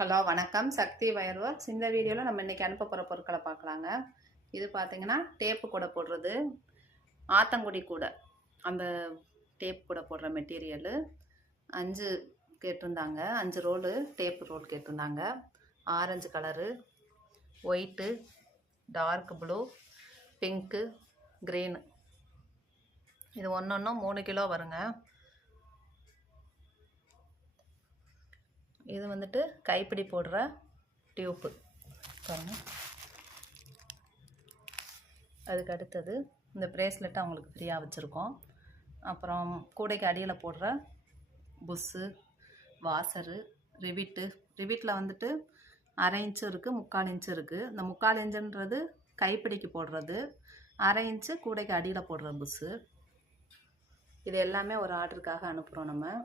Hello வணக்கம். சக்தி wire works. இந்த வீடியோவில் நம்ம இன்றைக்கி அனுப்ப போகிற பொருட்களை பார்க்கலாங்க. இது பார்த்திங்கன்னா டேப்பு கூட போடுறது, ஆத்தங்குடி கூட, அந்த டேப் கூட போடுற மெட்டீரியலு 5 கேட்டிருந்தாங்க. 5 ரோலு டேப்பு ரோல் கேட்டிருந்தாங்க. Orange colour, white, dark blue, pink, green. இது ஒன்றும் 3 கிலோ வருங்க. இது வந்துட்டு கைப்பிடி போடுற டியூப்பு பாருங்க. அதுக்கு அடுத்தது இந்த பிரேஸ்லெட்டை அவங்களுக்கு ஃப்ரீயாக வச்சுருக்கோம். அப்புறம் கூடைக்கு அடியில் போடுற புஸ்ஸு, வாசரு, ரிவிட்டில் வந்துட்டு 1/2 இன்ச்சு இருக்குது, 3/4 இன்ச்சு இருக்குது. இந்த 3/4 இன்ச்சுன்றது கைப்பிடிக்கு போடுறது, 1/2 இன்ச்சு கூடைக்கு அடியில் போடுற புஸ்ஸு. இது எல்லாமே ஒரு ஆர்டருக்காக அனுப்புகிறோம் நம்ம.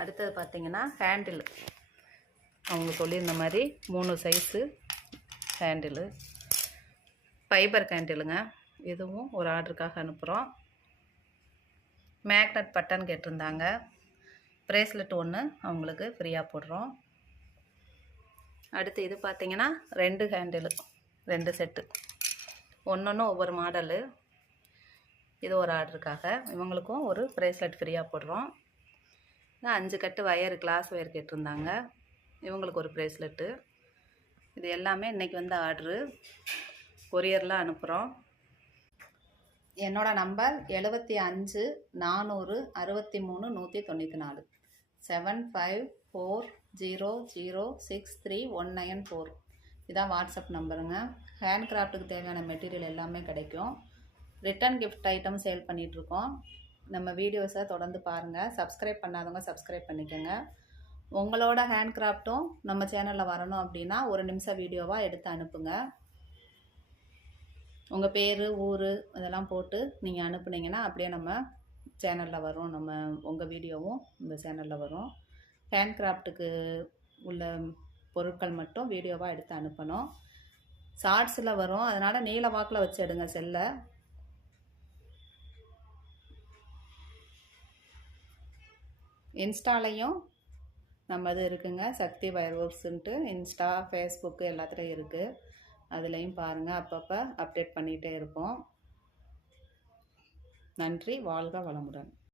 அடுத்தது பார்த்திங்கன்னா ஹேண்டிலு, அவங்க சொல்லியிருந்த மாதிரி 3 சைஸு ஹேண்டிலு, ஃபைபர் ஹேண்டிலுங்க. இதுவும் ஒரு ஆர்டருக்காக அனுப்புகிறோம். மேக்னட் பட்டன் கேட்டிருந்தாங்க. பிரேஸ்லெட் 1 அவங்களுக்கு ஃப்ரீயாக போடுறோம். அடுத்து இது பார்த்திங்கன்னா 2 ஹேண்டிலு, 2 செட்டு, ஒன்று ஒவ்வொரு மாடலு. இது ஒரு ஆர்டருக்காக இவங்களுக்கும் ஒரு பிரேஸ்லெட் ஃப்ரீயாக போடுறோம். 5 கட்டு வயர், கிளாஸ் வயர் கேட்டிருந்தாங்க. இவங்களுக்கு ஒரு பிரேஸ்லெட்டு. இது எல்லாமே இன்றைக்கி வந்த ஆர்டரு, கொரியரில் அனுப்புகிறோம். என்னோடய நம்பர் 75 400 63 194 7540063194. இதான் வாட்ஸ்அப் நம்பருங்க. ஹேண்ட் கிராஃப்ட்டுக்கு தேவையான மெட்டீரியல் எல்லாமே கிடைக்கும். ரிட்டன் கிஃப்ட் ஐட்டம் சேல் பண்ணிகிட்ருக்கோம். நம்ம வீடியோஸை தொடர்ந்து பாருங்கள். சப்ஸ்கிரைப் பண்ணாதவங்க சப்ஸ்கிரைப் பண்ணிக்கோங்க. உங்களோட ஹேண்ட் கிராஃப்ட்டும் நம்ம சேனலில் வரணும் அப்படின்னா 1 நிமிஷம் வீடியோவாக எடுத்து அனுப்புங்க. உங்கள் பேர், ஊர் இதெல்லாம் போட்டு நீங்கள் அனுப்புனீங்கன்னா அப்படியே நம்ம சேனலில் வரும். உங்கள் வீடியோவும் இந்த சேனலில் வரும். ஹேண்ட் கிராஃப்ட்டுக்கு உள்ள பொருட்கள் மட்டும் வீடியோவாக எடுத்து அனுப்பணும். ஷார்ட்ஸில் வரும், அதனால் நீல வாக்கில் வச்சு எடுங்க செல்லை. இன்ஸ்டாலையும் நம்ம இது இருக்குங்க, சக்தி வயர் ஒர்க்ஸுன்ட்டு. இன்ஸ்டா, ஃபேஸ்புக்கு எல்லாத்துலேயும் இருக்குது. அதுலேயும் பாருங்கள், அப்பப்போ அப்டேட் பண்ணிகிட்டே இருப்போம். நன்றி. வாழ்க வளமுடன்.